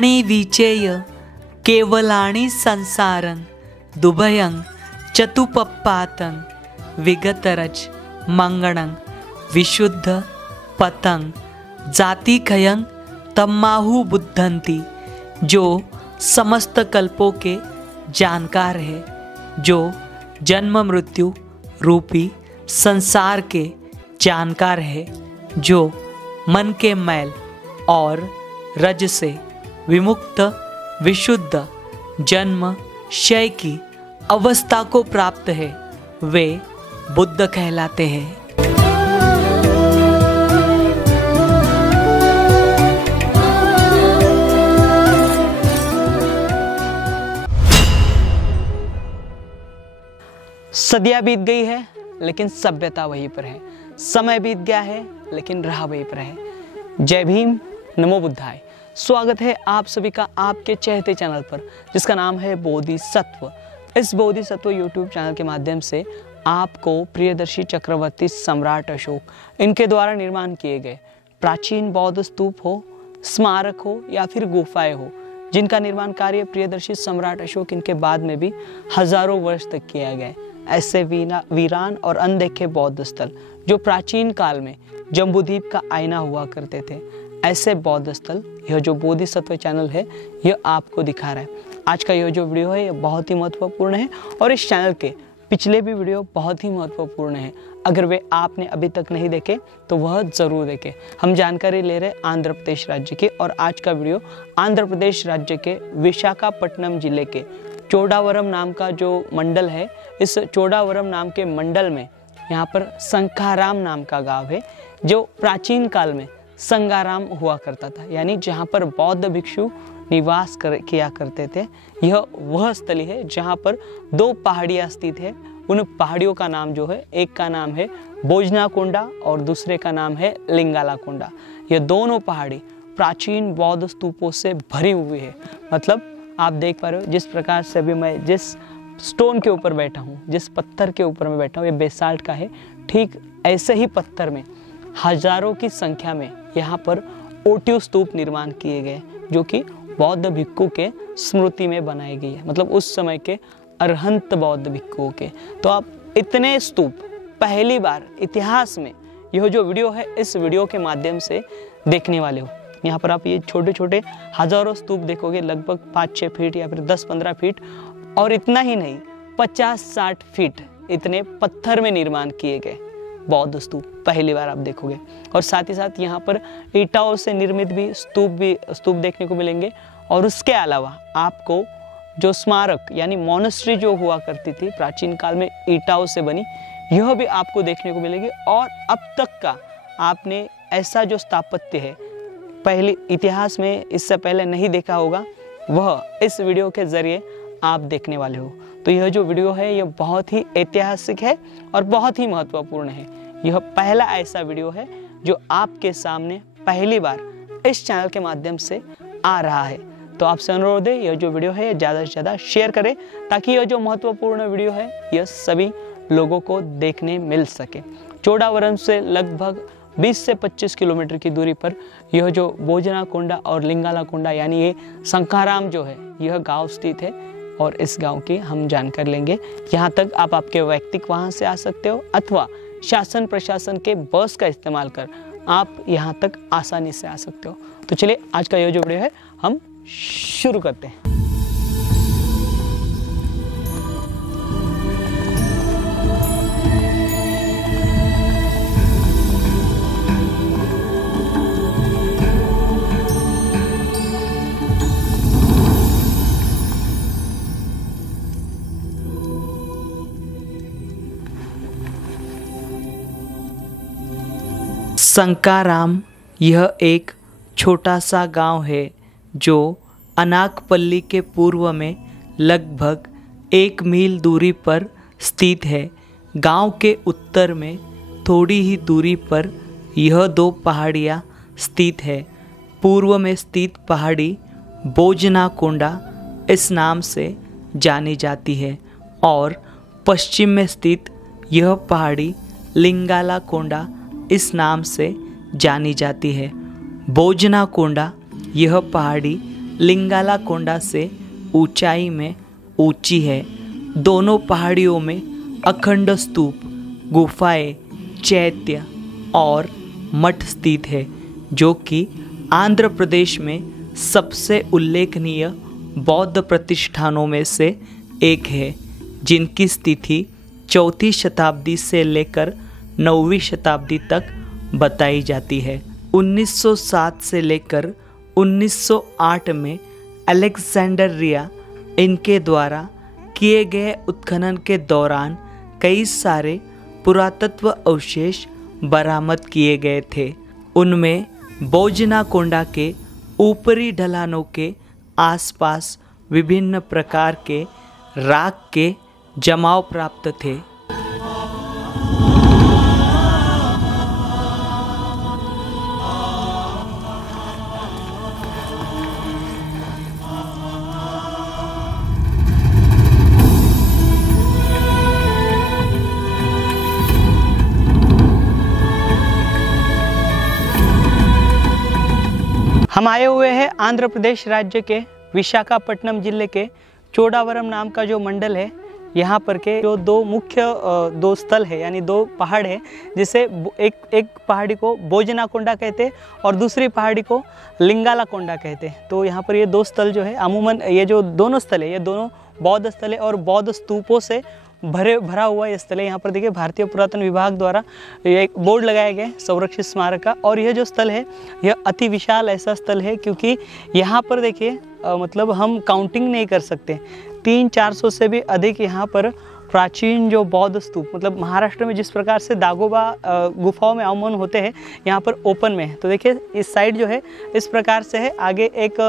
पुष्पाणि विचेय केवलानि संसारं दुभयं चतुपपातं विगतरज मंगणं विशुद्ध पतं जातिखयं तम्माहु बुद्धंती। जो समस्त कल्पों के जानकार है, जो जन्म मृत्यु रूपी संसार के जानकार है, जो मन के मैल और रज से विमुक्त विशुद्ध जन्म क्षय की अवस्था को प्राप्त है, वे बुद्ध कहलाते हैं। सदियां बीत गई है लेकिन सभ्यता वहीं पर है, समय बीत गया है लेकिन राह वहीं पर है। जय भीम, नमो बुद्धाय। स्वागत है आप सभी का आपके चहेते चैनल पर, जिसका नाम है बोधिसत्व। इस बोधिसत्व यूट्यूब चैनल के माध्यम से आपको प्रियदर्शी चक्रवर्ती सम्राट अशोक इनके द्वारा निर्माण किए गए प्राचीन बौद्ध स्तूप हो, स्मारक हो या फिर गुफाएं हो, जिनका निर्माण कार्य प्रियदर्शी सम्राट अशोक इनके बाद में भी हजारों वर्ष तक किया गया, ऐसे वीरान और अनदेखे बौद्ध स्थल जो प्राचीन काल में जम्बूद्वीप का आईना हुआ करते थे, ऐसे बौद्ध स्थल यह जो बोधिसत्व चैनल है यह आपको दिखा रहा है। आज का यह जो वीडियो है यह बहुत ही महत्वपूर्ण है और इस चैनल के पिछले भी वीडियो बहुत ही महत्वपूर्ण है। अगर वे आपने अभी तक नहीं देखे तो वह जरूर देखें। हम जानकारी ले रहे आंध्र प्रदेश राज्य के, और आज का वीडियो आंध्र प्रदेश राज्य के विशाखापट्टनम जिले के चोडावरम नाम का जो मंडल है, इस चोडावरम नाम के मंडल में यहाँ पर संखाराम नाम का गांव है, जो प्राचीन काल में संगाराम हुआ करता था, यानी जहाँ पर बौद्ध भिक्षु निवास किया करते थे। यह वह स्थली है जहाँ पर दो पहाड़ियाँ स्थित है। उन पहाड़ियों का नाम जो है, एक का नाम है बोजनाकोंडा और दूसरे का नाम है लिंगालाकोंडा। यह दोनों पहाड़ी प्राचीन बौद्ध स्तूपों से भरी हुई है। मतलब आप देख पा रहे हो जिस प्रकार से अभी मैं जिस स्टोन के ऊपर बैठा हूँ, जिस पत्थर के ऊपर मैं बैठा हूँ, ये बेसाल्ट का है। ठीक ऐसे ही पत्थर में हजारों की संख्या में यहाँ पर ओटियो स्तूप निर्माण किए गए, जो कि बौद्ध भिक्खु के स्मृति में बनाई गई है, मतलब उस समय के अरहंत बौद्ध भिक्खुओं के। तो आप इतने स्तूप पहली बार इतिहास में यह जो वीडियो है इस वीडियो के माध्यम से देखने वाले हो। यहाँ पर आप ये छोटे छोटे हजारों स्तूप देखोगे, लगभग 5-6 फीट या फिर 10-15 फीट, और इतना ही नहीं 50-60 फीट इतने पत्थर में निर्माण किए गए बौद्ध स्तूप पहली बार आप देखोगे। और साथ ही साथ यहाँ पर ईंटों से निर्मित भी स्तूप देखने को मिलेंगे। और उसके अलावा आपको जो स्मारक यानी मोनेस्ट्री जो हुआ करती थी प्राचीन काल में ईंटों से बनी, यह भी आपको देखने को मिलेगी। और अब तक का आपने ऐसा जो स्थापत्य है पहले इतिहास में इससे पहले नहीं देखा होगा, वह इस वीडियो के जरिए आप देखने वाले हो। तो यह जो वीडियो है यह बहुत ही ऐतिहासिक है और बहुत ही महत्वपूर्ण है। यह पहला ऐसा वीडियो है जो आपके सामने पहली बार इस चैनल के माध्यम से आ रहा है। तो आपसे अनुरोध है यह जो वीडियो है ज़्यादा से ज़्यादा शेयर करें, ताकि यह जो महत्वपूर्ण वीडियो है यह सभी लोगों को देखने मिल सके। चोडावरम से लगभग 20 से 25 किलोमीटर की दूरी पर यह जो बोजनाकोंडा और लिंगालाकोंडा यानी ये संखाराम जो है यह गांव स्थित है, और इस गांव की हम जानकारी लेंगे। यहाँ तक आप आपके वैयक्तिक वाहन से आ सकते हो, अथवा शासन प्रशासन के बस का इस्तेमाल कर आप यहाँ तक आसानी से आ सकते हो। तो चलिए आज का यह जो वीडियो है हम शुरू करते हैं। संकाराम यह एक छोटा सा गांव है जो अनाकपल्ली के पूर्व में लगभग 1 मील दूरी पर स्थित है। गांव के उत्तर में थोड़ी ही दूरी पर यह 2 पहाड़ियाँ स्थित है। पूर्व में स्थित पहाड़ी बोजनाकोंडा इस नाम से जानी जाती है, और पश्चिम में स्थित यह पहाड़ी लिंगालाकोंडा इस नाम से जानी जाती है। बोजनाकोंडा यह पहाड़ी लिंगाला कोंडा से ऊंचाई में ऊंची है। दोनों पहाड़ियों में अखंड स्तूप, गुफाएं, चैत्य और मठ स्थित है, जो कि आंध्र प्रदेश में सबसे उल्लेखनीय बौद्ध प्रतिष्ठानों में से एक है, जिनकी स्थिति 4वीं शताब्दी से लेकर 9वीं शताब्दी तक बताई जाती है। 1907 से लेकर 1908 में अलेक्जेंड्रिया इनके द्वारा किए गए उत्खनन के दौरान कई सारे पुरातत्व अवशेष बरामद किए गए थे। उनमें बोजनाकोंडा के ऊपरी ढलानों के आसपास विभिन्न प्रकार के राख के जमाव प्राप्त थे। हम आए हुए हैं आंध्र प्रदेश राज्य के विशाखापट्टनम जिले के चोडावरम नाम का जो मंडल है, यहाँ पर के जो दो मुख्य दो स्थल है, यानी दो पहाड़ है, जिसे एक पहाड़ी को बोजनाकोंडा कहते हैं और दूसरी पहाड़ी को लिंगाला कोंडा कहते हैं। तो यहाँ पर ये दो स्थल जो है, अमूमन ये जो दोनों स्थल है, ये दोनों बौद्ध स्थल है और बौद्ध स्तूपों से भरा हुआ ये स्थल है। यहाँ पर देखिए भारतीय पुरातन विभाग द्वारा एक बोर्ड लगाया गया है संरक्षित स्मारक का, और यह जो स्थल है यह अति विशाल ऐसा स्थल है, क्योंकि यहाँ पर देखिए मतलब हम काउंटिंग नहीं कर सकते, 300-400 से भी अधिक यहाँ पर प्राचीन जो बौद्ध स्तूप, मतलब महाराष्ट्र में जिस प्रकार से दागोबा गुफाओं में अवमन होते हैं, यहाँ पर ओपन में है। तो देखिए इस साइड जो है इस प्रकार से है, आगे एक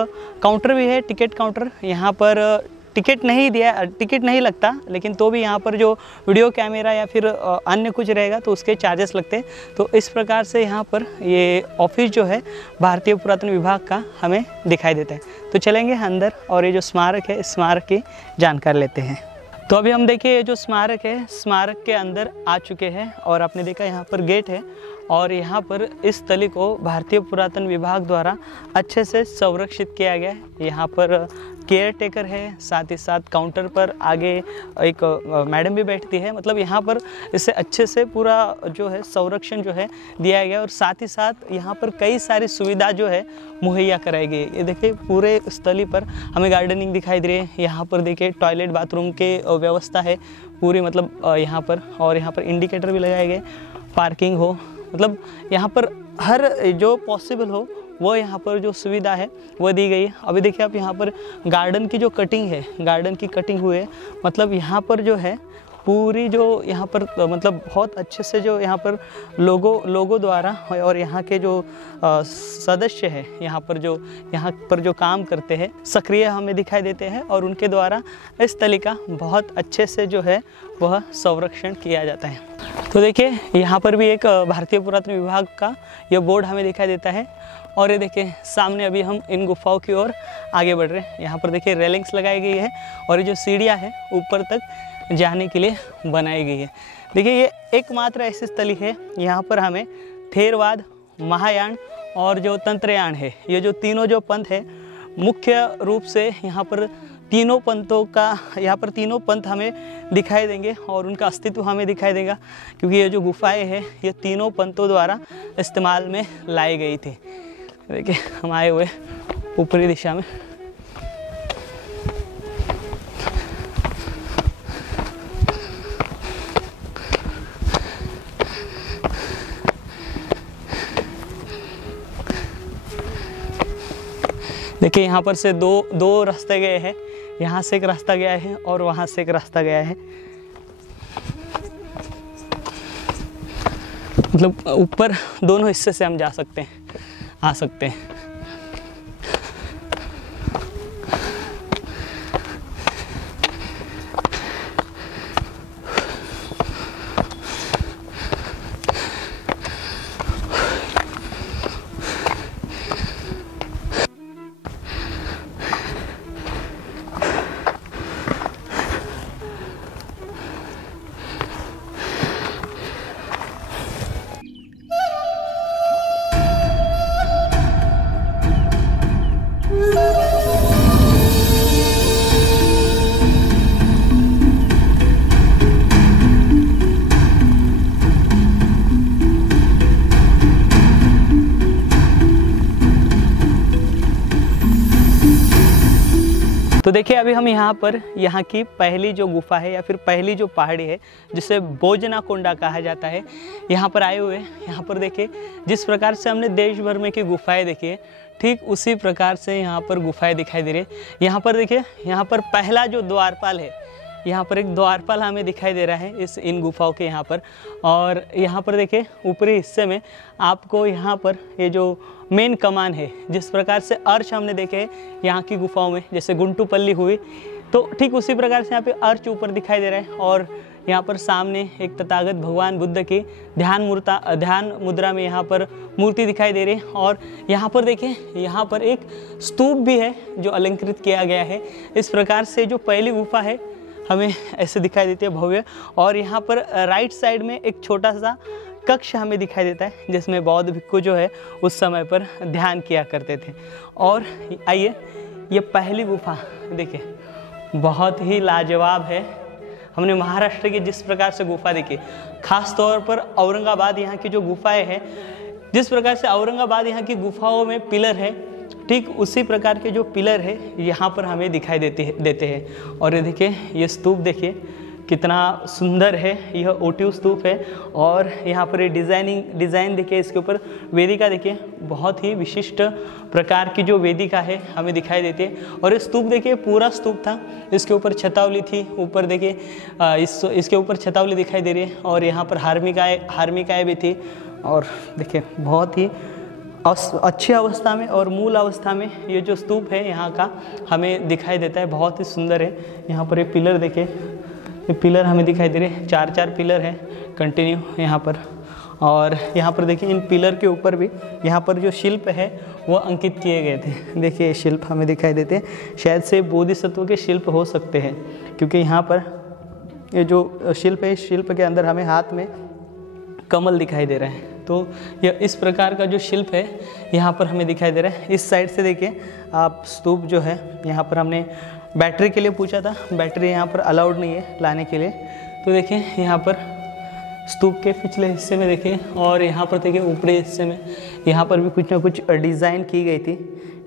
काउंटर भी है, टिकट काउंटर। यहाँ पर टिकट नहीं लगता, लेकिन तो भी यहाँ पर जो वीडियो कैमरा या फिर अन्य कुछ रहेगा तो उसके चार्जेस लगते हैं। तो इस प्रकार से यहाँ पर ये ऑफिस जो है भारतीय पुरातन विभाग का हमें दिखाई देता है। तो चलेंगे अंदर और ये जो स्मारक है, इस स्मारक की जानकारी लेते हैं। तो अभी हम देखिए ये जो स्मारक है, स्मारक के अंदर आ चुके हैं और आपने देखा यहाँ पर गेट है, और यहाँ पर इस स्थली को भारतीय पुरातन विभाग द्वारा अच्छे से संरक्षित किया गया है। यहाँ पर केयर टेकर है, साथ ही साथ काउंटर पर आगे एक मैडम भी बैठती है। मतलब यहाँ पर इसे अच्छे से पूरा जो है संरक्षण जो है दिया गया, और साथ ही साथ यहाँ पर कई सारी सुविधा जो है मुहैया कराई गई। ये देखिए पूरे स्थली पर हमें गार्डनिंग दिखाई दे रही है। यहाँ पर देखिए टॉयलेट बाथरूम के व्यवस्था है पूरी, मतलब यहाँ पर, और यहाँ पर इंडिकेटर भी लगाए गए, पार्किंग हो, मतलब यहाँ पर हर जो पॉसिबल हो वो यहाँ पर जो सुविधा है वो दी गई है। अभी देखिए आप यहाँ पर गार्डन की जो कटिंग है, गार्डन की कटिंग हुई है, मतलब यहाँ पर जो है पूरी जो यहाँ पर मतलब बहुत अच्छे से जो यहाँ पर लोगों द्वारा और यहाँ के जो सदस्य है यहाँ पर जो काम करते हैं सक्रिय हमें दिखाई देते हैं, और उनके द्वारा इस स्थली का बहुत अच्छे से जो है वह संरक्षण किया जाता है। तो देखिए यहाँ पर भी एक भारतीय पुरातन विभाग का यह बोर्ड हमें दिखाई देता है, और ये देखिए सामने अभी हम इन गुफाओं की ओर आगे बढ़ रहे हैं। यहाँ पर देखिए रेलिंग्स लगाई गई है, और ये जो सीढ़ियाँ है ऊपर तक जाने के लिए बनाई गई है। देखिए ये एकमात्र ऐसी स्थली है यहाँ पर हमें थेरवाद, महायान और जो तंत्रयान है, ये जो तीनों जो पंथ है, मुख्य रूप से यहाँ पर तीनों पंथ हमें दिखाई देंगे और उनका अस्तित्व हमें दिखाई देगा, क्योंकि ये जो गुफाएं हैं ये तीनों पंथों द्वारा इस्तेमाल में लाई गई थी। देखिए हम आए हुए ऊपरी दिशा में। देखिए यहाँ पर से दो रास्ते गए हैं, यहाँ से एक रास्ता गया है और वहाँ से एक रास्ता गया है। मतलब ऊपर दोनों हिस्से से हम आ सकते हैं। तो देखिए अभी हम यहाँ पर यहाँ की पहली जो गुफा है या फिर पहली जो पहाड़ी है जिसे बोजनाकोंडा कहा जाता है, यहाँ पर आए हुए। यहाँ पर देखिए जिस प्रकार से हमने देश भर में की गुफाएं देखी है, ठीक उसी प्रकार से यहाँ पर गुफाएं दिखाई दे रही है। यहाँ पर देखिए, यहाँ पर पहला जो द्वारपाल है, यहाँ पर एक द्वारपाल हमें दिखाई दे रहा है इन गुफाओं के यहाँ पर। और यहाँ पर देखिए ऊपरी हिस्से में आपको यहाँ पर ये जो मेन कमान है, जिस प्रकार से अर्च हमने देखे यहाँ की गुफाओं में, जैसे गुंटूपल्ली हुई, तो ठीक उसी प्रकार से यहाँ पे अर्च ऊपर दिखाई दे रहा है। और यहाँ पर सामने एक तथागत भगवान बुद्ध की ध्यान मुद्रा में यहाँ पर मूर्ति दिखाई दे रही है। और यहाँ पर देखिए, यहाँ पर एक स्तूप भी है जो अलंकृत किया गया है। इस प्रकार से जो पहली गुफा है हमें ऐसे दिखाई देती है भव्य। और यहाँ पर राइट साइड में एक छोटा सा कक्ष हमें दिखाई देता है जिसमें बौद्ध भिक्खु जो है उस समय पर ध्यान किया करते थे। और आइए, ये पहली गुफा देखिए बहुत ही लाजवाब है। हमने महाराष्ट्र की जिस प्रकार से गुफा देखी, खास तौर पर औरंगाबाद यहाँ की जो गुफाएं हैं, जिस प्रकार से औरंगाबाद यहाँ की गुफाओं में पिलर है, ठीक उसी प्रकार के जो पिलर है यहाँ पर हमें दिखाई देते हैं। और ये देखिए, ये स्तूप देखिए कितना सुंदर है, यह ओटिव स्तूप है। और यहाँ पर ये डिज़ाइन देखिए, इसके ऊपर वेदिका देखिए, बहुत ही विशिष्ट प्रकार की जो वेदिका है हमें दिखाई देती है। और ये स्तूप देखिए पूरा स्तूप था, इसके ऊपर छतावली थी, ऊपर देखिए इसके ऊपर छतावली दिखाई दे रही है। और यहाँ पर हार्मिकाएँ भी थी। और देखिए बहुत ही अच्छी अवस्था में और मूल अवस्था में ये जो स्तूप है यहाँ का हमें दिखाई देता है, बहुत ही सुंदर है। यहाँ पर ये पिलर देखिए, ये पिलर हमें दिखाई दे रहे हैं, 4 पिलर हैं कंटिन्यू यहाँ पर। और यहाँ पर देखिए इन पिलर के ऊपर भी यहाँ पर जो शिल्प है वो अंकित किए गए थे। देखिए ये शिल्प हमें दिखाई देते हैं, शायद से बोधिसत्व के शिल्प हो सकते हैं, क्योंकि यहाँ पर ये जो शिल्प है, इस शिल्प के अंदर हमें हाथ में कमल दिखाई दे रहा है। तो यह इस प्रकार का जो शिल्प है यहाँ पर हमें दिखाई दे रहा है। इस साइड से देखिए आप स्तूप जो है, यहाँ पर हमने बैटरी के लिए पूछा था, बैटरी यहाँ पर अलाउड नहीं है लाने के लिए। तो देखिए यहाँ पर स्तूप के पिछले हिस्से में देखिए, और यहाँ पर देखिए ऊपरी हिस्से में यहाँ पर भी कुछ ना कुछ डिज़ाइन की गई थी।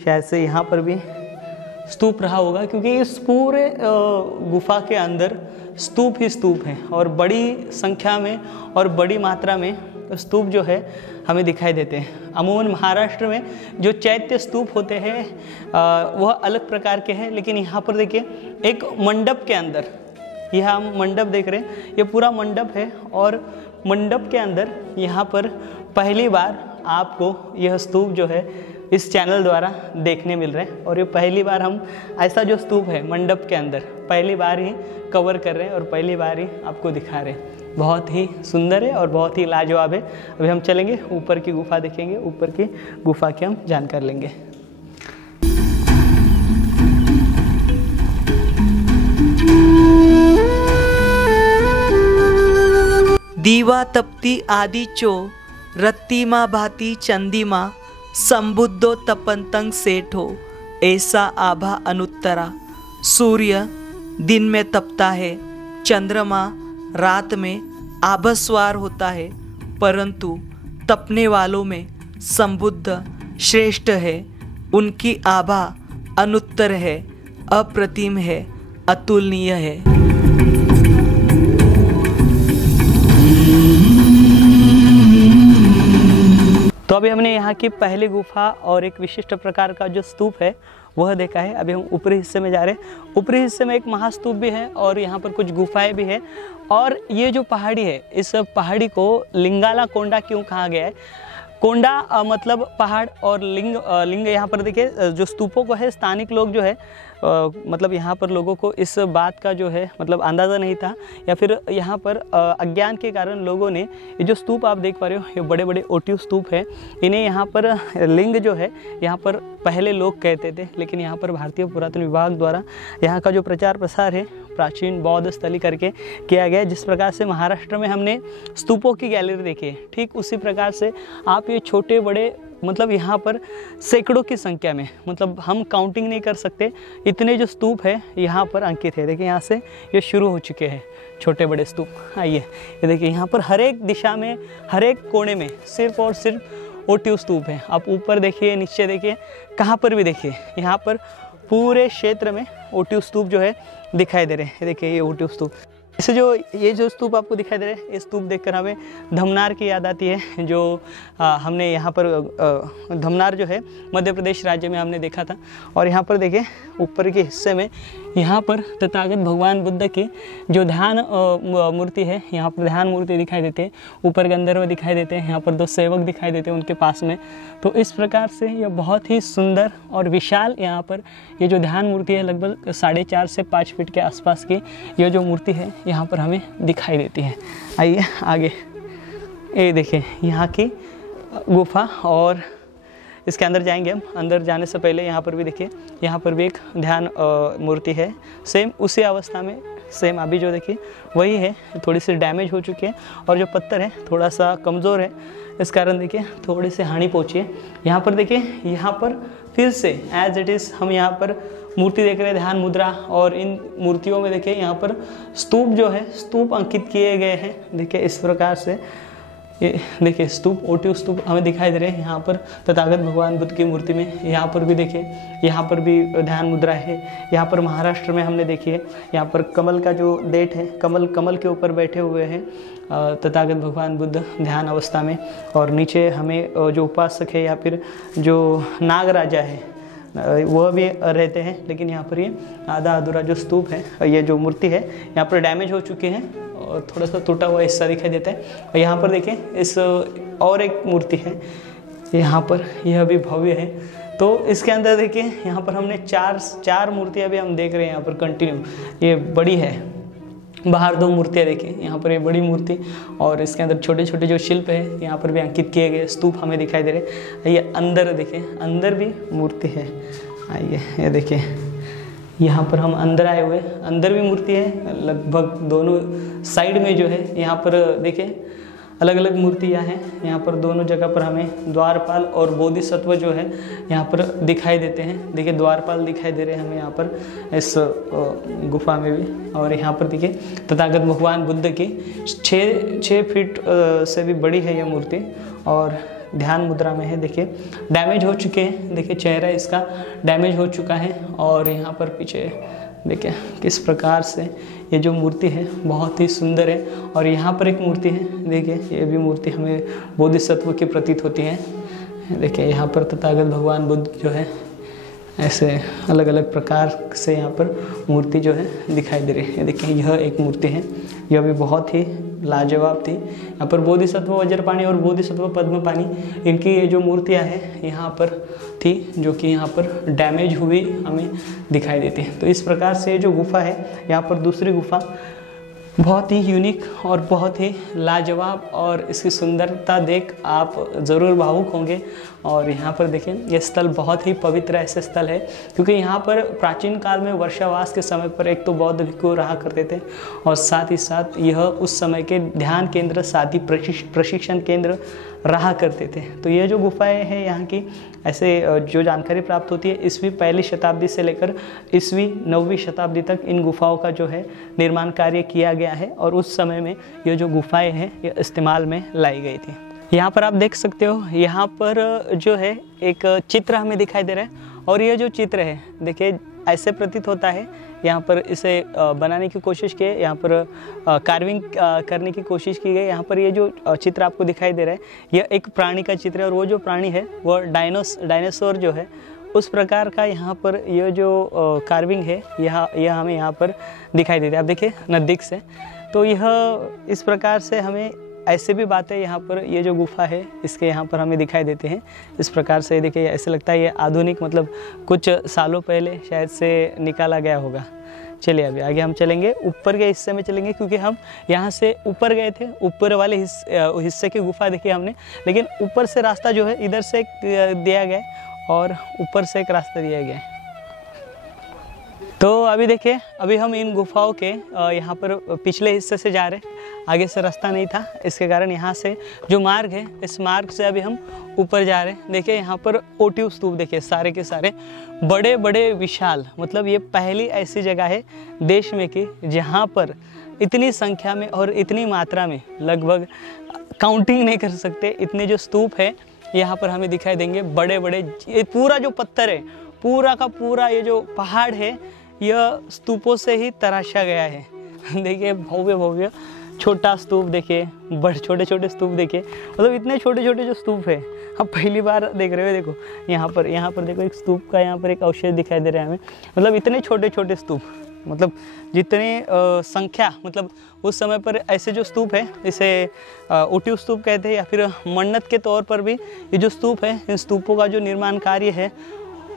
शायद से यहाँ पर भी स्तूप रहा होगा, क्योंकि इस पूरे गुफा के अंदर स्तूप ही स्तूप हैं और बड़ी संख्या में और बड़ी मात्रा में स्तूप जो है हमें दिखाई देते हैं। अमूमन महाराष्ट्र में जो चैत्य स्तूप होते हैं वह अलग प्रकार के हैं, लेकिन यहाँ पर देखिए एक मंडप के अंदर, यह हम मंडप देख रहे हैं, ये पूरा मंडप है। और मंडप के अंदर यहाँ पर पहली बार आपको यह स्तूप जो है इस चैनल द्वारा देखने मिल रहा है। और ये पहली बार हम ऐसा जो स्तूप है मंडप के अंदर पहली बार ही कवर कर रहे हैं और पहली बार ही आपको दिखा रहे हैं। बहुत ही सुंदर है और बहुत ही लाजवाब है। अभी हम चलेंगे, ऊपर की गुफा देखेंगे, ऊपर की गुफा की हम जानकारी लेंगे। दीवा तपती आदि चो रत्तिमा भाती चंदिमा संबुद्धो तपंतंग सेठो ऐसा आभा अनुत्तरा। सूर्य दिन में तपता है, चंद्रमा रात में आभस्वार होता है, परंतु तपने वालों में संबुद्ध श्रेष्ठ है। उनकी आभा अनुत्तर है, अप्रतिम है, अतुलनीय है। तो अभी हमने यहाँ की पहली गुफा और एक विशिष्ट प्रकार का जो स्तूप है वह देखा है। अभी हम ऊपरी हिस्से में जा रहे हैं। ऊपरी हिस्से में एक महास्तूप भी है और यहाँ पर कुछ गुफाएं भी है। और ये जो पहाड़ी है, इस पहाड़ी को लिंगाला कोंडा क्यों कहा गया है? कोंडा मतलब पहाड़, और लिंग यहाँ पर देखिए जो स्तूपों को है, स्थानिक लोग जो है मतलब यहाँ पर लोगों को इस बात का जो है मतलब अंदाज़ा नहीं था, या फिर यहाँ पर अज्ञान के कारण लोगों ने ये जो स्तूप आप देख पा रहे हो, ये बड़े बड़े ओटिव स्तूप है, इन्हें यहाँ पर लिंग जो है यहाँ पर पहले लोग कहते थे। लेकिन यहाँ पर भारतीय पुरातन विभाग द्वारा यहाँ का जो प्रचार प्रसार है प्राचीन बौद्ध स्थली करके किया गया। जिस प्रकार से महाराष्ट्र में हमने स्तूपों की गैलरी देखी है, ठीक उसी प्रकार से आप ये छोटे बड़े मतलब यहाँ पर सैकड़ों की संख्या में, मतलब हम काउंटिंग नहीं कर सकते, इतने जो स्तूप है यहाँ पर अंकित है। देखिए यहाँ से ये शुरू हो चुके हैं छोटे बड़े स्तूप। आइए ये देखिए यहाँ पर हर एक दिशा में, हर एक कोने में सिर्फ और सिर्फ ओटिव स्तूप है। आप ऊपर देखिए, नीचे देखिए, कहाँ पर भी देखिए यहाँ पर पूरे क्षेत्र में ओटिव स्तूप जो है दिखाई दे रहे हैं। देखिए ये ओटिव स्तूप, इसे जो ये जो स्तूप आपको दिखाई दे रहे हैं, ये स्तूप देखकर हमें धमनार की याद आती है, जो हमने यहाँ पर धमनार जो है मध्य प्रदेश राज्य में हमने देखा था। और यहाँ पर देखिए ऊपर के हिस्से में यहाँ पर तथागत भगवान बुद्ध की जो ध्यान मूर्ति है, यहाँ पर ध्यान मूर्ति दिखाई देते हैं, ऊपर गंधर्व दिखाई देते हैं, यहाँ पर 2 सेवक दिखाई देते हैं उनके पास में। तो इस प्रकार से यह बहुत ही सुंदर और विशाल यहाँ पर ये जो ध्यान मूर्ति है, लगभग 4.5 से 5 फीट के आसपास की यह जो मूर्ति है यहाँ पर हमें दिखाई देती है। आइए आगे, ये देखिए यहाँ की गुफा, और इसके अंदर जाएंगे हम। अंदर जाने से पहले यहाँ पर भी देखिए, यहाँ पर भी एक ध्यान मूर्ति है, सेम उसी अवस्था में, सेम अभी जो देखिए वही है, थोड़ी सी डैमेज हो चुकी है और जो पत्थर है थोड़ा सा कमज़ोर है, इस कारण देखिए थोड़ी सी हानि पहुँची है। यहाँ पर देखिए, यहाँ पर फिर से एज इट इज़ हम यहाँ पर मूर्ति देख रहे हैं, ध्यान मुद्रा, और इन मूर्तियों में देखिए यहाँ पर स्तूप जो है, स्तूप अंकित किए गए हैं। देखिए इस प्रकार से ये देखिए स्तूप, ओटिव स्तूप हमें दिखाई दे रहे हैं यहाँ पर तथागत भगवान बुद्ध की मूर्ति में। यहाँ पर भी देखिए, यहाँ पर भी ध्यान मुद्रा है। यहाँ पर महाराष्ट्र में हमने देखी है, यहाँ पर कमल का जो डेट है, कमल के ऊपर बैठे हुए हैं तथागत भगवान बुद्ध ध्यान अवस्था में। और नीचे हमें जो उपासक है या फिर जो नाग राजा है वह भी रहते हैं। लेकिन यहाँ पर ये आधा अधूरा जो स्तूप है, ये जो मूर्ति है यहाँ पर डैमेज हो चुकी है और थोड़ा सा टूटा हुआ हिस्सा दिखाई देता है। और यहाँ पर देखिए इस और एक मूर्ति है यहाँ पर, यह भी भव्य है। तो इसके अंदर देखिए यहाँ पर हमने चार मूर्तियाँ भी हम देख रहे हैं यहाँ पर कंटिन्यू। ये बड़ी है, बाहर 2 मूर्तियाँ देखिए, यहाँ पर ये बड़ी मूर्ति और इसके अंदर छोटे छोटे जो शिल्प है यहाँ पर भी अंकित किए गए स्तूप हमें दिखाई दे रहे। ये अंदर देखिए, अंदर भी मूर्ति है। आइए ये देखिए, यहाँ पर हम अंदर आए हुए, अंदर भी मूर्ति है, लगभग दोनों साइड में जो है यहाँ पर देखिए अलग अलग मूर्तियाँ हैं। यहाँ पर दोनों जगह पर हमें द्वारपाल और बोधिसत्व जो है यहाँ पर दिखाई देते हैं। देखिए द्वारपाल दिखाई दे रहे हैं हमें यहाँ पर इस गुफा में भी। और यहाँ पर देखिए तथागत भगवान बुद्ध की 6 फीट से भी बड़ी है यह मूर्ति और ध्यान मुद्रा में है। देखिए डैमेज हो चुके हैं, देखिए चेहरा इसका डैमेज हो चुका है। और यहाँ पर पीछे देखिए किस प्रकार से ये जो मूर्ति है बहुत ही सुंदर है। और यहाँ पर एक मूर्ति है, देखिए ये भी मूर्ति हमें बोधिसत्व की प्रतीत होती है। देखिए यहाँ पर तथागत भगवान बुद्ध जो है ऐसे अलग अलग प्रकार से यहाँ पर मूर्ति जो है दिखाई दे रही है। देखिए यह एक मूर्ति है, यह भी बहुत ही लाजवाब थी। यहाँ पर बोधिसत्व वज्रपाणि और बोधिसत्व पद्मपाणि, इनकी ये जो मूर्तियाँ हैं यहाँ पर थी, जो कि यहाँ पर डैमेज हुई हमें दिखाई देती है। तो इस प्रकार से जो गुफा है, यहाँ पर दूसरी गुफा बहुत ही यूनिक और बहुत ही लाजवाब, और इसकी सुंदरता देख आप ज़रूर भावुक होंगे। और यहाँ पर देखें ये स्थल बहुत ही पवित्र ऐसे स्थल है, क्योंकि यहाँ पर प्राचीन काल में वर्षावास के समय पर एक तो बौद्ध भिक्षु रहा करते थे और साथ ही साथ यह उस समय के ध्यान केंद्र साथ ही प्रशिक्षण केंद्र रहा करते थे। तो ये जो गुफाएं हैं यहाँ की, ऐसे जो जानकारी प्राप्त होती है, ईस्वी 1ली शताब्दी से लेकर ईस्वी 9वीं शताब्दी तक इन गुफाओं का जो है निर्माण कार्य किया गया है। और उस समय में ये जो गुफाएं हैं ये इस्तेमाल में लाई गई थी। यहाँ पर आप देख सकते हो, यहाँ पर जो है एक चित्र हमें दिखाई दे रहा है। और ये जो चित्र है देखिए ऐसे प्रतीत होता है, यहाँ पर इसे बनाने की कोशिश की है, यहाँ पर कार्विंग करने की कोशिश की गई। यहाँ पर ये जो चित्र आपको दिखाई दे रहा है यह एक प्राणी का चित्र है, और वो जो प्राणी है वो डायनासोर जो है उस प्रकार का यहाँ पर यह जो कार्विंग है यह हमें यहाँ पर दिखाई देती है। आप देखिए नज़दीक से, तो यह इस प्रकार से हमें ऐसे भी बातें यहाँ पर ये जो गुफा है इसके यहाँ पर हमें दिखाई देते हैं। इस प्रकार से देखिए ऐसे लगता है ये आधुनिक, मतलब कुछ सालों पहले शायद से निकाला गया होगा। चलिए अभी आगे हम चलेंगे, ऊपर के हिस्से में चलेंगे, क्योंकि हम यहाँ से ऊपर गए थे। ऊपर वाले हिस्से की गुफा देखी हमने, लेकिन ऊपर से रास्ता जो है इधर से दिया गया और ऊपर से एक रास्ता दिया गया है। तो अभी देखिए, अभी हम इन गुफाओं के यहाँ पर पिछले हिस्से से जा रहे हैं, आगे से रास्ता नहीं था, इसके कारण यहाँ से जो मार्ग है इस मार्ग से अभी हम ऊपर जा रहे हैं। देखिए यहाँ पर ओटिव स्तूप देखिए सारे के सारे बड़े बड़े विशाल, मतलब ये पहली ऐसी जगह है देश में कि जहाँ पर इतनी संख्या में और इतनी मात्रा में, लगभग काउंटिंग नहीं कर सकते, इतने जो स्तूप है यहाँ पर हमें दिखाई देंगे। बड़े बड़े ये पूरा जो पत्थर है, पूरा का पूरा ये जो पहाड़ है यह स्तूपों से ही तराशा गया है। देखिए भव्य भव्य छोटा स्तूप देखिए, बड़े छोटे छोटे स्तूप देखिए, मतलब इतने छोटे छोटे जो स्तूप है आप पहली बार देख रहे हो। देखो यहाँ पर देखो एक स्तूप का यहाँ पर एक अवशेष दिखाई दे रहा है हमें, मतलब इतने छोटे छोटे स्तूप, मतलब जितने संख्या, मतलब उस समय पर ऐसे जो स्तूप है इसे ओटिव स्तूप कहते हैं या फिर मन्नत के तौर पर भी ये जो स्तूप है, इन स्तूपों का जो निर्माण कार्य है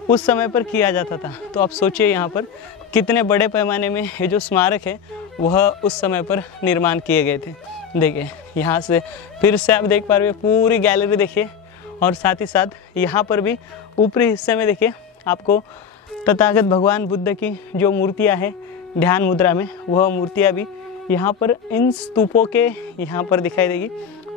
उस समय पर किया जाता था। तो आप सोचिए यहाँ पर कितने बड़े पैमाने में ये जो स्मारक है वह उस समय पर निर्माण किए गए थे। देखिए यहाँ से फिर से आप देख पा रहे हो पूरी गैलरी देखिए, और साथ ही साथ यहाँ पर भी ऊपरी हिस्से में देखिए आपको तथागत भगवान बुद्ध की जो मूर्तियाँ हैं ध्यान मुद्रा में, वह मूर्तियाँ भी यहाँ पर इन स्तूपों के यहाँ पर दिखाई देगी।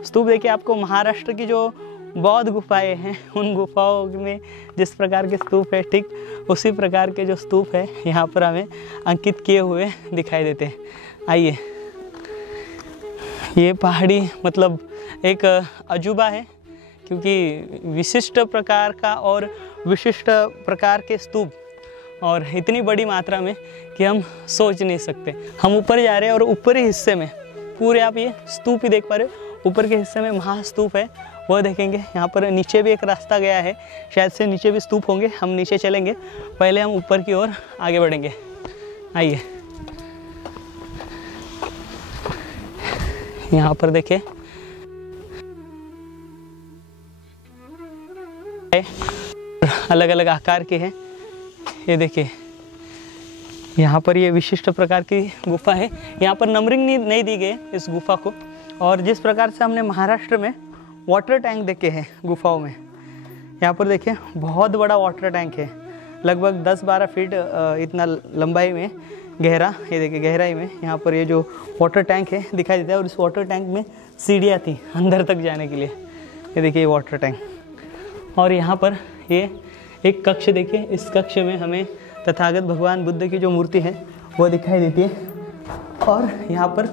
स्तूप देखिए आपको महाराष्ट्र की जो बौद्ध गुफाएं हैं उन गुफाओं में जिस प्रकार के स्तूप है, ठीक उसी प्रकार के जो स्तूप है यहाँ पर हमें अंकित किए हुए दिखाई देते हैं। आइए, ये पहाड़ी मतलब एक अजूबा है, क्योंकि विशिष्ट प्रकार का और विशिष्ट प्रकार के स्तूप और इतनी बड़ी मात्रा में कि हम सोच नहीं सकते। हम ऊपर जा रहे हैं और ऊपरी हिस्से में पूरे आप ये स्तूप ही देख पा रहे हो। ऊपर के हिस्से में महास्तूप है वह देखेंगे। यहाँ पर नीचे भी एक रास्ता गया है, शायद से नीचे भी स्तूप होंगे, हम नीचे चलेंगे, पहले हम ऊपर की ओर आगे बढ़ेंगे। आइए, यहाँ पर देखिए अलग अलग आकार के हैं। ये देखिए यहाँ पर ये विशिष्ट प्रकार की गुफा है। यहाँ पर नंबरिंग नहीं दी गई इस गुफा को, और जिस प्रकार से हमने महाराष्ट्र में वाटर टैंक देखे हैं गुफाओं में, यहाँ पर देखिए बहुत बड़ा वाटर टैंक है, लगभग 10-12 फीट इतना लंबाई में गहरा। ये देखिए गहराई में यहाँ पर ये जो वाटर टैंक है दिखाई देता है, और इस वाटर टैंक में सीढ़ियाँ थी अंदर तक जाने के लिए। ये देखिए वाटर टैंक, और यहाँ पर ये एक कक्ष देखिए, इस कक्ष में हमें तथागत भगवान बुद्ध की जो मूर्ति है वो दिखाई देती है, और यहाँ पर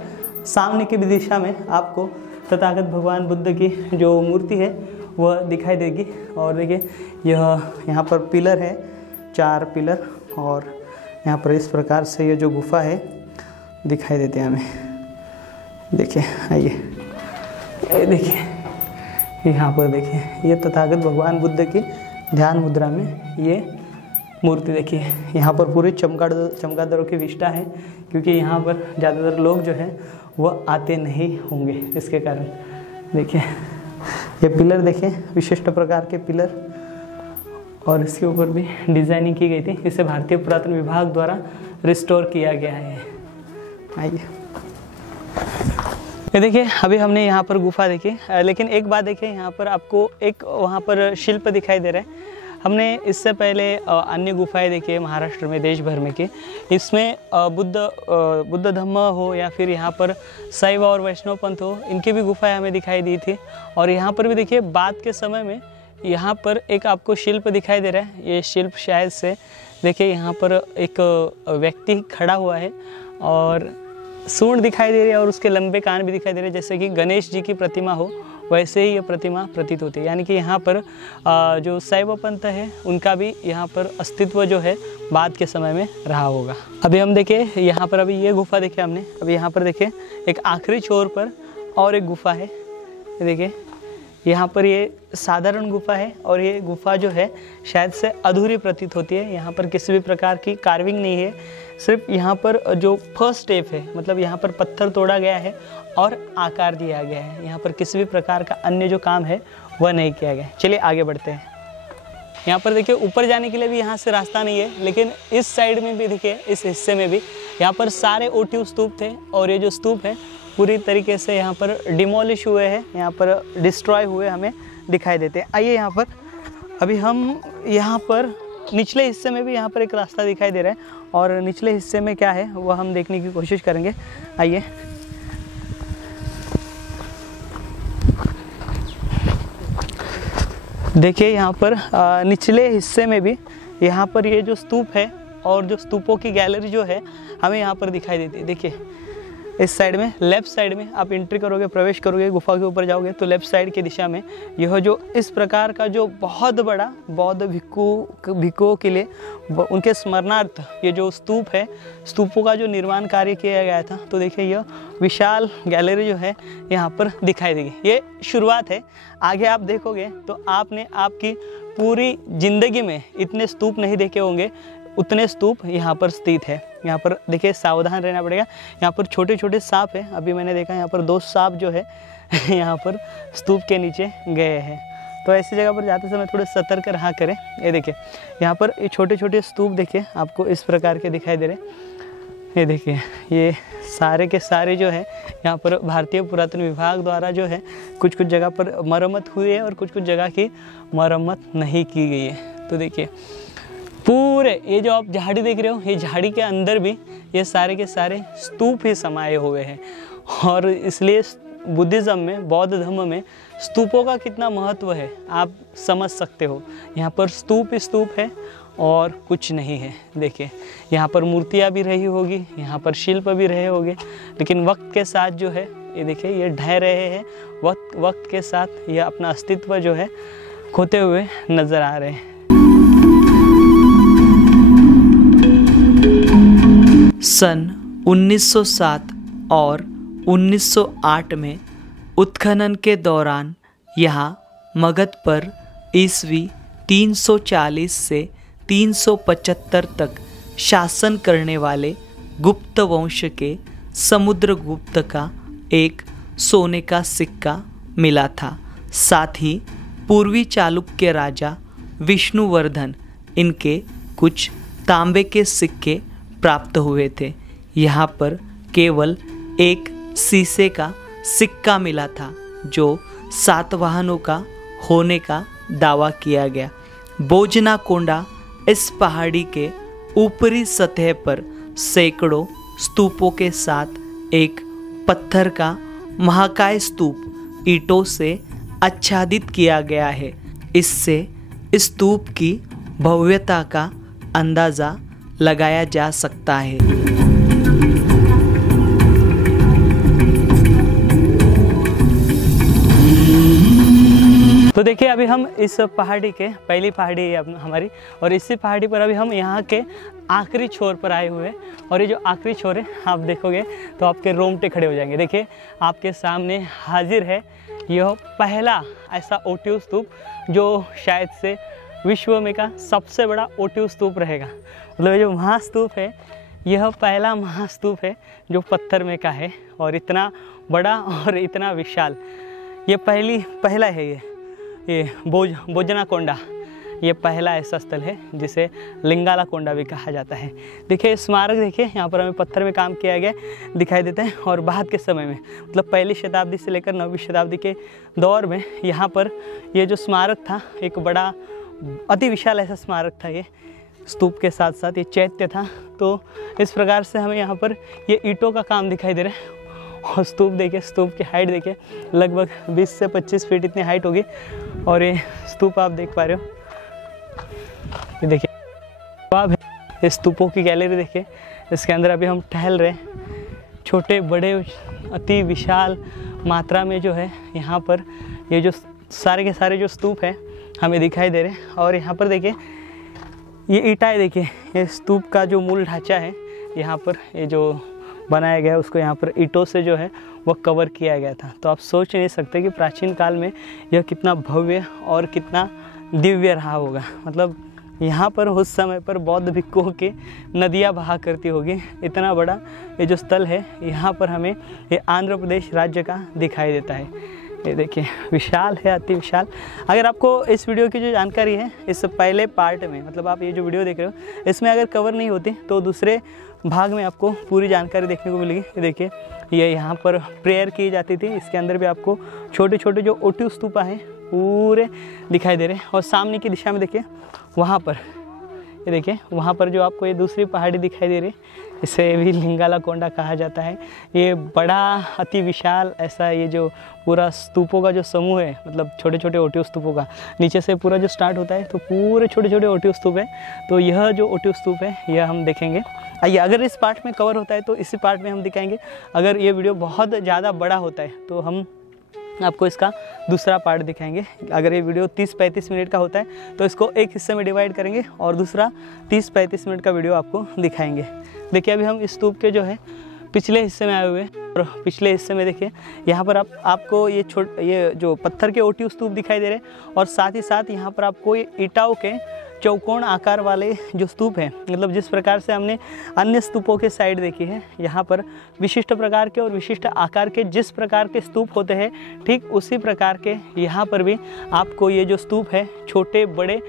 सामने की दिशा में आपको तथागत भगवान बुद्ध की जो मूर्ति है वह दिखाई देगी। और देखिए यहाँ पर पिलर है, 4 पिलर, और यहाँ पर इस प्रकार से ये जो गुफा है दिखाई देती है हमें। देखिए आइए, ये देखिए यहाँ पर देखिए ये तथागत भगवान बुद्ध की ध्यान मुद्रा में ये मूर्ति देखिए। यहाँ पर पूरे चमगादड़ों की विष्ठा है, क्योंकि यहाँ पर ज़्यादातर लोग जो है वह आते नहीं होंगे, इसके कारण। देखिए ये पिलर देखिए, विशिष्ट प्रकार के पिलर, और इसके ऊपर भी डिज़ाइनिंग की गई थी। इसे भारतीय पुरातन विभाग द्वारा रिस्टोर किया गया है। आइए, ये देखिए अभी हमने यहाँ पर गुफा देखी, लेकिन एक बात देखिए, यहाँ पर आपको एक वहाँ पर शिल्प दिखाई दे रहा है। हमने इससे पहले अन्य गुफाएं देखी है महाराष्ट्र में, देश भर में की। इसमें बुद्ध धम्म हो या फिर यहाँ पर शैव और वैष्णव पंथ हो, इनकी भी गुफाएं हमें दिखाई दी थी। और यहाँ पर भी देखिए बाद के समय में यहाँ पर एक आपको शिल्प दिखाई दे रहा है। ये शिल्प शायद से देखिए यहाँ पर एक व्यक्ति खड़ा हुआ है और सूंड दिखाई दे रही है, और उसके लंबे कान भी दिखाई दे रहे हैं, जैसे कि गणेश जी की प्रतिमा हो वैसे ही ये प्रतिमा प्रतीत होती है। यानी कि यहाँ पर जो शैव पंथ है उनका भी यहाँ पर अस्तित्व जो है बाद के समय में रहा होगा। अभी हम देखें यहाँ पर, अभी ये गुफा देखे हमने, अभी यहाँ पर देखें एक आखिरी छोर पर और एक गुफा है। देखिए यहाँ पर ये साधारण गुफा है, और ये गुफा जो है शायद से अधूरी प्रतीत होती है। यहाँ पर किसी भी प्रकार की कार्विंग नहीं है, सिर्फ यहाँ पर जो फर्स्ट स्टेप है, मतलब यहाँ पर पत्थर तोड़ा गया है और आकार दिया गया है। यहाँ पर किसी भी प्रकार का अन्य जो काम है वह नहीं किया गया। चलिए आगे बढ़ते हैं। यहाँ पर देखिए ऊपर जाने के लिए भी यहाँ से रास्ता नहीं है, लेकिन इस साइड में भी देखिए, इस हिस्से में भी यहाँ पर सारे ओटिव स्तूप थे, और ये जो स्तूप है पूरी तरीके से यहाँ पर डिमोलिश हुए हैं, यहाँ पर डिस्ट्रॉय हुए हमें दिखाई देते हैं। आइए यहाँ पर, अभी हम यहाँ पर निचले हिस्से में भी यहाँ पर एक रास्ता दिखाई दे रहा है, और निचले हिस्से में क्या है वह हम देखने की कोशिश करेंगे। आइए, देखिए यहाँ पर निचले हिस्से में भी यहाँ पर ये जो स्तूप है और जो स्तूपों की गैलरी जो है हमें यहाँ पर दिखाई देती है। देखिए इस साइड में, लेफ्ट साइड में आप एंट्री करोगे, प्रवेश करोगे, गुफा के ऊपर जाओगे तो लेफ्ट साइड की दिशा में यह जो इस प्रकार का जो बहुत बड़ा बौद्ध भिक्षुओं के लिए उनके स्मरणार्थ ये जो स्तूप है, स्तूपों का जो निर्माण कार्य किया गया था। तो देखिए यह विशाल गैलरी जो है यहाँ पर दिखाई देगी। ये शुरुआत है, आगे आप देखोगे तो आपने आपकी पूरी जिंदगी में इतने स्तूप नहीं देखे होंगे, उतने स्तूप यहाँ पर स्थित है। यहाँ पर देखिए सावधान रहना पड़ेगा, यहाँ पर छोटे छोटे सांप है। अभी मैंने देखा यहाँ पर 2 सांप जो है यहाँ पर स्तूप के नीचे गए हैं। तो ऐसी जगह पर जाते समय थोड़े सतर्क रहा करें। ये देखिए यहाँ पर ये छोटे छोटे स्तूप देखिए आपको इस प्रकार के दिखाई दे रहे। ये देखिए ये सारे के सारे जो है यहाँ पर भारतीय पुरातन विभाग द्वारा जो है कुछ कुछ जगह पर मरम्मत हुई है और कुछ कुछ जगह की मरम्मत नहीं की गई है। तो देखिए पूरे ये जो आप झाड़ी देख रहे हो, ये झाड़ी के अंदर भी ये सारे के सारे स्तूप ही समाये हुए हैं। और इसलिए बुद्धिज़्म में, बौद्ध धर्म में स्तूपों का कितना महत्व है आप समझ सकते हो। यहाँ पर स्तूप है और कुछ नहीं है। देखिए यहाँ पर मूर्तियाँ भी रही होगी, यहाँ पर शिल्प भी रहे होंगे, लेकिन वक्त के साथ जो है ये देखिए ये ढह रहे हैं। वक्त के साथ ये अपना अस्तित्व जो है खोते हुए नज़र आ रहे हैं। सन 1907 और 1908 में उत्खनन के दौरान यहाँ मगध पर ईस्वी 340 से 375 तक शासन करने वाले गुप्त वंश के समुद्रगुप्त का एक सोने का सिक्का मिला था। साथ ही पूर्वी चालुक्य राजा विष्णुवर्धन इनके कुछ तांबे के सिक्के प्राप्त हुए थे। यहाँ पर केवल एक शीशे का सिक्का मिला था जो सातवाहनों का होने का दावा किया गया। बोजनाकोंडा इस पहाड़ी के ऊपरी सतह पर सैकड़ों स्तूपों के साथ एक पत्थर का महाकाय स्तूप ईंटों से आच्छादित किया गया है। इससे स्तूप की भव्यता का अंदाज़ा लगाया जा सकता है। तो देखिए अभी हम इस पहाड़ी के, पहली पहाड़ी है हमारी, और इसी पहाड़ी पर अभी हम यहाँ के आखिरी छोर पर आए हुए हैं। और ये जो आखिरी छोर है आप देखोगे तो आपके रोंगटे खड़े हो जाएंगे। देखिए आपके सामने हाजिर है यह पहला ऐसा ओटिव स्तूप जो शायद से विश्व में का सबसे बड़ा ओटिव स्तूप रहेगा। मतलब ये जो महास्तूप है यह पहला महास्तूप है जो पत्थर में का है और इतना बड़ा और इतना विशाल। ये पहला है ये बोजनाकोंडा, ये पहला ऐसा स्थल है जिसे लिंगालाकोंडा भी कहा जाता है। देखिए स्मारक देखिए यहाँ पर हमें पत्थर में काम किया गया दिखाई देता है। और बाद के समय में मतलब पहली शताब्दी से लेकर 9वीं शताब्दी के दौर में यहाँ पर ये जो स्मारक था एक बड़ा अति विशाल ऐसा स्मारक था। ये स्तूप के साथ साथ ये चैत्य था। तो इस प्रकार से हमें यहाँ पर ये ईंटों का काम दिखाई दे रहा है। और स्तूप देखिए, स्तूप की हाइट देखिए लगभग 20 से 25 फीट इतनी हाइट होगी। और ये स्तूप आप देख पा रहे हो, ये देखिए अब है स्तूपों की गैलरी देखिए। इसके अंदर अभी हम टहल रहे हैं। छोटे बड़े अति विशाल मात्रा में जो है यहाँ पर ये जो सारे के सारे जो स्तूप हैं हमें दिखाई दे रहे हैं। और यहाँ पर देखिए ये ईंटें देखिए, ये स्तूप का जो मूल ढांचा है यहाँ पर ये जो बनाया गया है उसको यहाँ पर ईंटों से जो है वो कवर किया गया था। तो आप सोच नहीं सकते कि प्राचीन काल में यह कितना भव्य और कितना दिव्य रहा होगा। मतलब यहाँ पर उस समय पर बौद्ध भिक्षुओं की नदियाँ बहा करती होगी। इतना बड़ा ये जो स्थल है यहाँ पर हमें ये आंध्र प्रदेश राज्य का दिखाई देता है। ये देखिए विशाल है, अति विशाल। अगर आपको इस वीडियो की जो जानकारी है इस पहले पार्ट में, मतलब आप ये जो वीडियो देख रहे हो इसमें अगर कवर नहीं होती तो दूसरे भाग में आपको पूरी जानकारी देखने को मिलेगी। ये देखिए ये यहाँ पर प्रेयर की जाती थी। इसके अंदर भी आपको छोटे छोटे जो ओटिव स्तूपा हैं पूरे दिखाई दे रहे हैं। और सामने की दिशा में देखिए वहाँ पर ये देखिए वहाँ पर जो आपको ये दूसरी पहाड़ी दिखाई दे रही है इसे भी लिंगालाकोंडा कहा जाता है। ये बड़ा अति विशाल ऐसा ये जो पूरा स्तूपों का जो समूह है, मतलब छोटे छोटे ओटिव स्तूपों का नीचे से पूरा जो स्टार्ट होता है तो पूरे छोटे छोटे ओटिव स्तूप है। तो यह जो ओटिव स्तूप है यह हम देखेंगे आइए, अगर इस पार्ट में कवर होता है तो इसी पार्ट में हम दिखाएंगे। अगर ये वीडियो बहुत ज़्यादा बड़ा होता है तो हम आपको इसका दूसरा पार्ट दिखाएंगे। अगर ये वीडियो 30-35 मिनट का होता है तो इसको एक हिस्से में डिवाइड करेंगे और दूसरा 30-35 मिनट का वीडियो आपको दिखाएंगे। देखिए, अभी हम इस स्तूप के जो है पिछले हिस्से में आए हुए हैं और पिछले हिस्से में देखिए यहाँ पर आपको ये जो पत्थर के ओटी स्तूप दिखाई दे रहे हैं और साथ ही साथ यहाँ पर आपको ये ईंटों के चौकोन आकार वाले जो स्तूप हैं, मतलब जिस प्रकार से हमने अन्य स्तूपों के साइड देखी है, यहाँ पर विशिष्ट प्रकार के और विशिष्ट आकार के जिस प्रकार के स्तूप होते हैं, ठीक उसी प्रकार के यहाँ पर भी आपको ये जो स्तूप है छोटे बड़े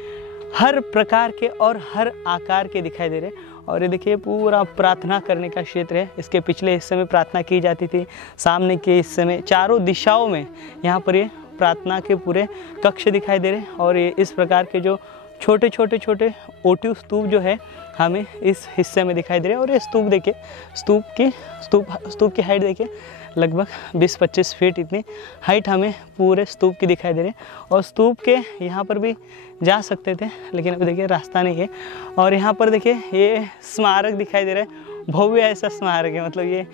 हर प्रकार के और हर आकार के दिखाई दे रहे हैं। और ये देखिए पूरा प्रार्थना करने का क्षेत्र है। इसके पिछले हिस्से में प्रार्थना की जाती थी, सामने के हिस्से में चारों दिशाओं में यहाँ पर ये प्रार्थना के पूरे कक्ष दिखाई दे रहे हैं। और ये इस प्रकार के जो छोटे छोटे ओटिव स्तूप जो है हमें इस हिस्से में दिखाई दे रहे हैं। और ये स्तूप देखिए, स्तूप की हाइट देखिए, लगभग 20-25 फीट इतनी हाइट हमें पूरे स्तूप की दिखाई दे रही है। और स्तूप के यहाँ पर भी जा सकते थे, लेकिन अभी देखिए रास्ता नहीं है। और यहाँ पर देखिए ये स्मारक दिखाई दे रहा है, भव्य ऐसा स्मारक है, मतलब ये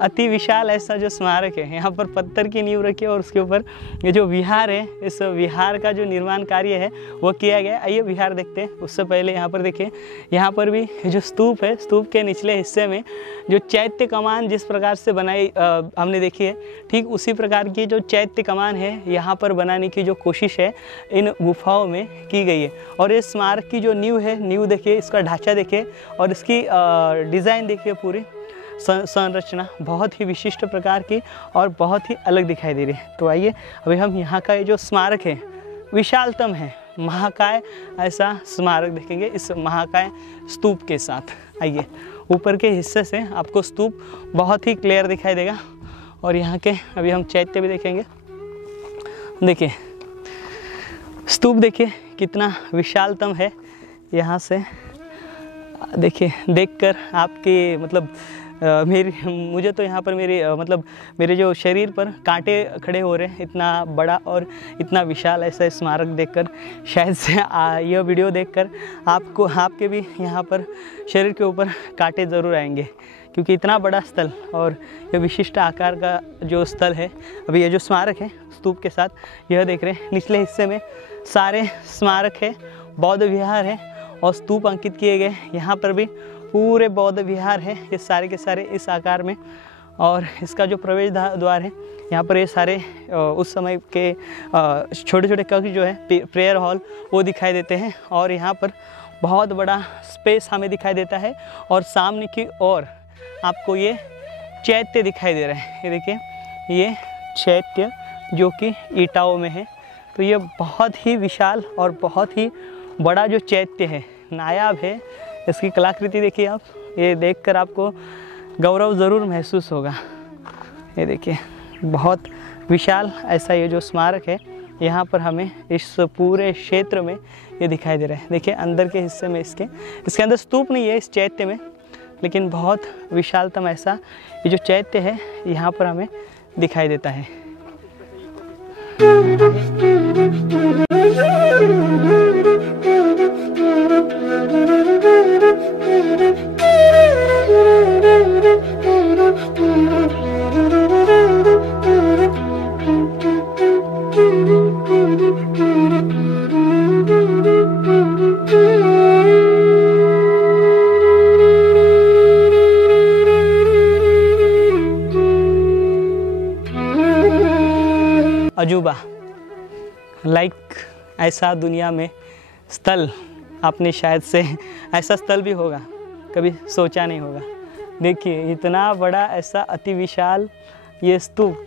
अति विशाल ऐसा जो स्मारक है। यहाँ पर पत्थर की नींव रखी है और उसके ऊपर ये जो विहार है, इस विहार का जो निर्माण कार्य है वो किया गया है। आइए विहार देखते हैं। उससे पहले यहाँ पर देखिए, यहाँ पर भी जो स्तूप है, स्तूप के निचले हिस्से में जो चैत्य कमान जिस प्रकार से बनाई हमने देखी है, ठीक उसी प्रकार की जो चैत्य कमान है यहाँ पर बनाने की जो कोशिश है इन गुफाओं में की गई है। और इस स्मारक की जो नींव है, नींव देखिए, इसका ढांचा देखिए और इसकी डिज़ाइन देखिए, पूरी संरचना बहुत ही विशिष्ट प्रकार की और बहुत ही अलग दिखाई दे रही है। तो आइए अभी हम यहाँ का ये जो स्मारक है, विशालतम है, महाकाय ऐसा स्मारक देखेंगे इस महाकाय स्तूप के साथ। आइए, ऊपर के हिस्से से आपको स्तूप बहुत ही क्लियर दिखाई देगा। और यहाँ के अभी हम चैत्य भी देखेंगे। देखिए स्तूप देखिए कितना विशालतम है। यहाँ से देखिए, देखकर आपके मतलब मुझे तो यहाँ पर मेरे जो शरीर पर कांटे खड़े हो रहे हैं, इतना बड़ा और इतना विशाल ऐसा स्मारक देखकर। शायद से यह वीडियो देखकर आपके भी यहाँ पर शरीर के ऊपर कांटे ज़रूर आएंगे, क्योंकि इतना बड़ा स्थल और यह विशिष्ट आकार का जो स्थल है। अभी ये जो स्मारक है स्तूप के साथ, यह देख रहे हैं निचले हिस्से में सारे स्मारक है, बौद्ध विहार है और स्तूप अंकित किए गए। यहाँ पर भी पूरे बौद्ध विहार है, ये सारे के सारे इस आकार में। और इसका जो प्रवेश द्वार है, यहाँ पर ये सारे उस समय के छोटे छोटे कक्ष जो है, प्रेयर हॉल, वो दिखाई देते हैं। और यहाँ पर बहुत बड़ा स्पेस हमें दिखाई देता है। और सामने की ओर आपको ये चैत्य दिखाई दे रहा है। ये देखिए, ये चैत्य जो कि ईंटों में है। तो ये बहुत ही विशाल और बहुत ही बड़ा जो चैत्य है, नायाब है। इसकी कलाकृति देखिए आप, ये देखकर आपको गौरव ज़रूर महसूस होगा। ये देखिए बहुत विशाल ऐसा ये जो स्मारक है, यहाँ पर हमें इस पूरे क्षेत्र में ये दिखाई दे रहा है। देखिए अंदर के हिस्से में इसके अंदर स्तूप नहीं है इस चैत्य में, लेकिन बहुत विशालतम ऐसा ये जो चैत्य है यहाँ पर हमें दिखाई देता है। अजूबा, लाइक ऐसा दुनिया में स्थल आपने शायद से ऐसा स्थल भी होगा, कभी सोचा नहीं होगा। देखिए इतना बड़ा ऐसा अति विशाल ये स्तूप